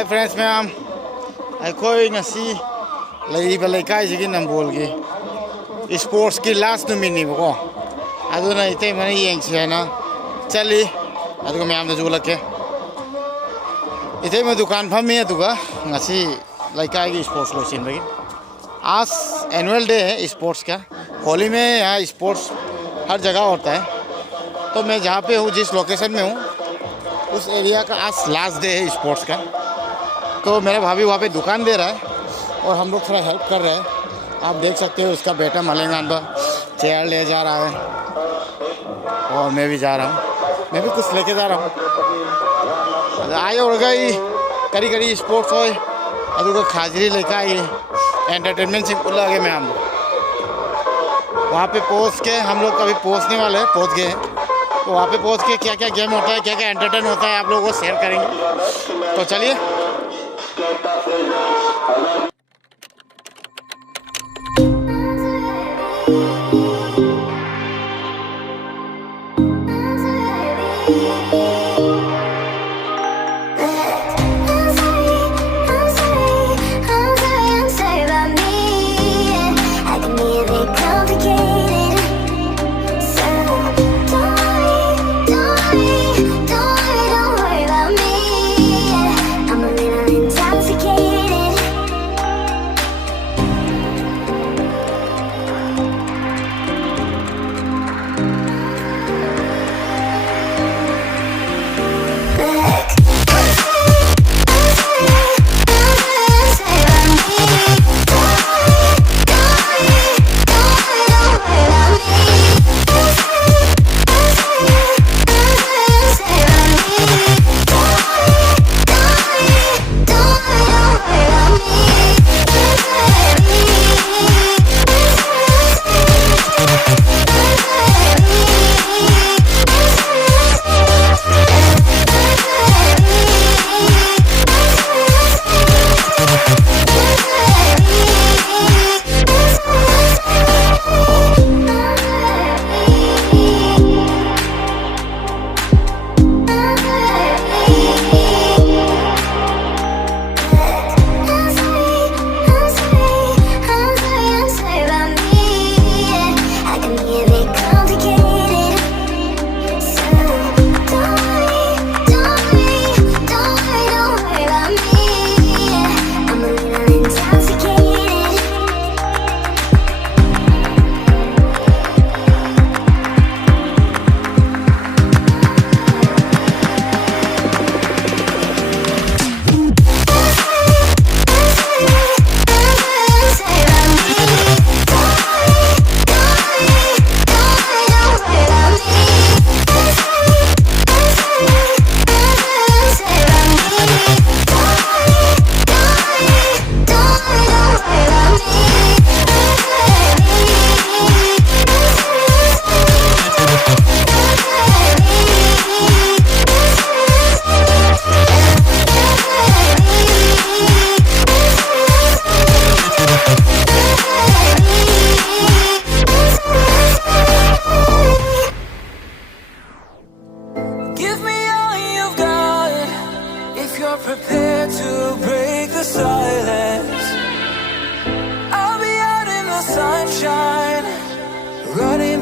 Hi friends, ma'am. I calling a see like guys again Nambol ki sports ki last no mini ko. Aduna ite mani yang siya chali aduga ma'am na jula ke. Ite ma dukan pham me aduga ngasi like ki sports lo sin bagi. आज annual day है sports का होली में यहाँ sports हर जगह होता है तो मैं जहाँ पे हूँ जिस लोकेशन में हूँ उस एरिया का आज लास्ट डे है स्पोर्ट्स का तो मेरा भाभी वहाँ पे दुकान दे रहा है और हम लोग थोड़ा हेल्प कर रहे हैं आप देख सकते हो उसका बेटा मलेंगान चेयर ले जा रहा है और मैं भी जा रहा हूँ मैं भी कुछ लेके जा रहा हूँ आए और गई करी करी स्पोर्ट्स हो अगर खाजरी लेकर आई एंटरटेनमेंट से लगे मैं हम लोग वहाँ पे पहुँच के हम लोग कभी पहुँचने वाले हैं पहुँच गए हैं तो वहाँ पे पहुँच के क्या क्या गेम होता है क्या क्या एंटरटेन होता है आप लोगों को शेयर करेंगे तो चलिए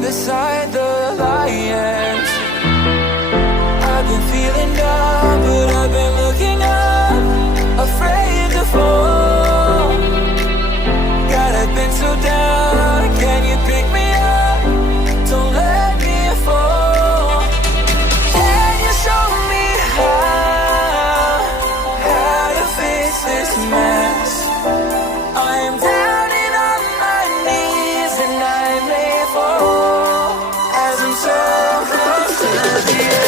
beside the lions. I've been feeling down, but I've been looking up, afraid to fall. God, I've been so down, can you pick me up? Don't let me fall. Can you show me how to fix this mess? I am down and on my knees and I may fall as I'm so close to the end.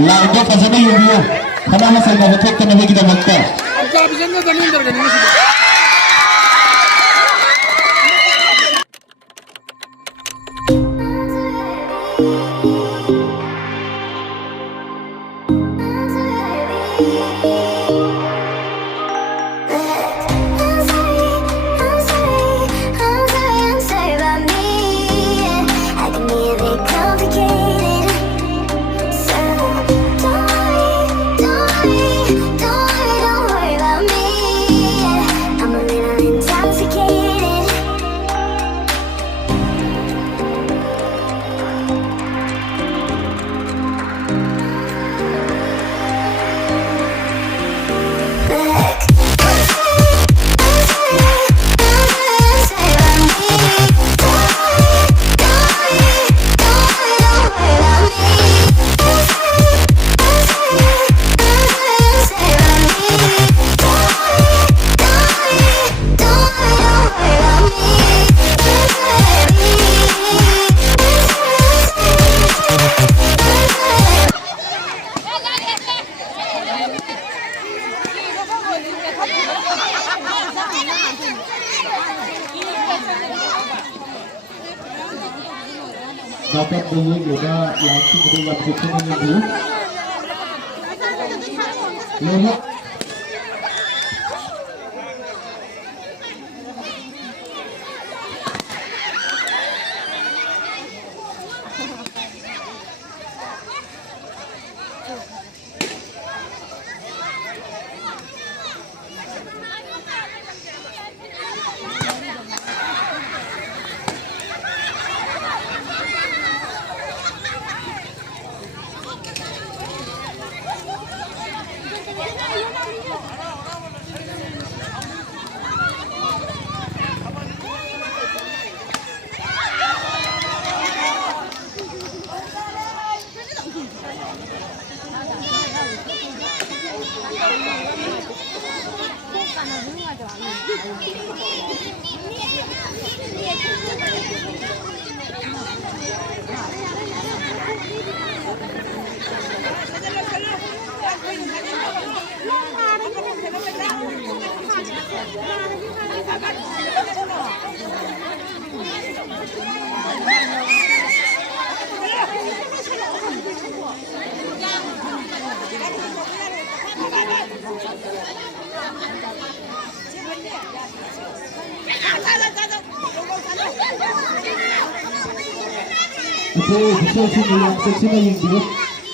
Live फजने यूबियो हमारा सरकार को ठेक करने की जरूरत है dapat dulu juga langsung buat kucing ini dulu. Itu bisa sih yang seksi yang dia.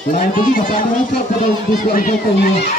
Lain lagi masalah apa pada untuk suara kau